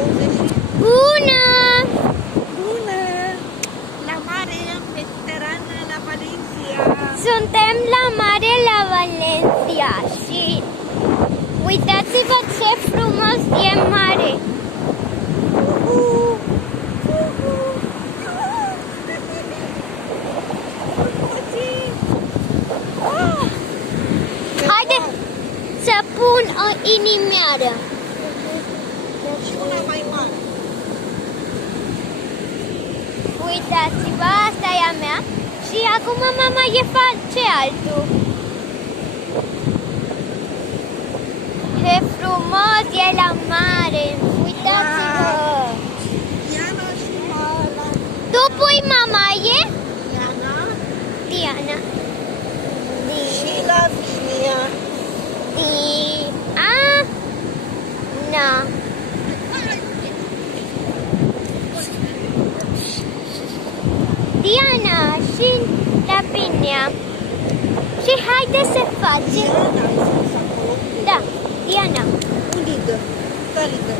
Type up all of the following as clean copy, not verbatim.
20. Bună! Bună! La mare, în Mediterană, la Valencia. Suntem la mare la Valencia și uitați-vă ce frumos e mare! Haide să pun o inimioară. Și una mai mare. Uitați-vă, asta e a mea. Și acum mama e face altul. Ce frumos e la mare. Uitați-vă. Diana și Mala. Tu pui mamaie? Diana Diana. și Lavinia. Na. Diana și Lavinia. Și haide să facem. Diana, ai spus acolo? Da, Diana. Unde dă? Care dă?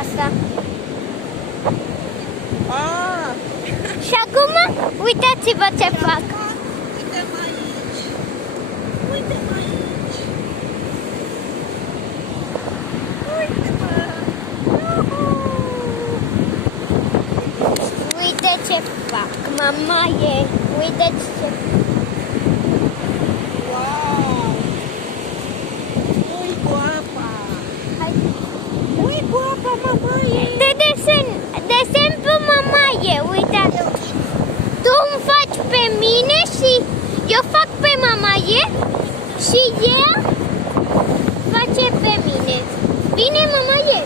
Asta. Ah! Și acum, uitați-vă ce fac. Uite-mă aici. Uite-mă aici. Uite-mă. Uite ce fac, mamaie. Uite ce Wow! Ui guapa! Hai. Ui guapa, mamaie! Desen pe mamaie, uitați. Tu îmi faci pe mine și eu fac pe mamaie și ea face pe mine. Bine, mamaie?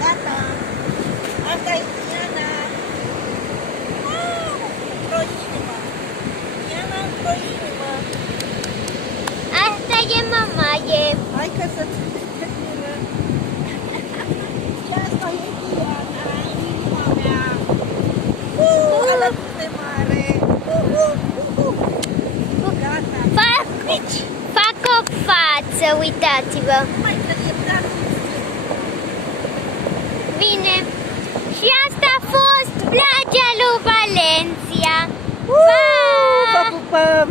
Gata! Asta e Diana! Wow! Într-o inimă! Diana într-o inimă! Asta e mamaie. Hai că să-ți termină! Și asta e Diana, inima mea! Alături de mare! Gata! Fac o față, uitați-vă. Mai trebuie dat Bine. Și asta a fost plajea lui Valencia. Pa! Vă pupăm!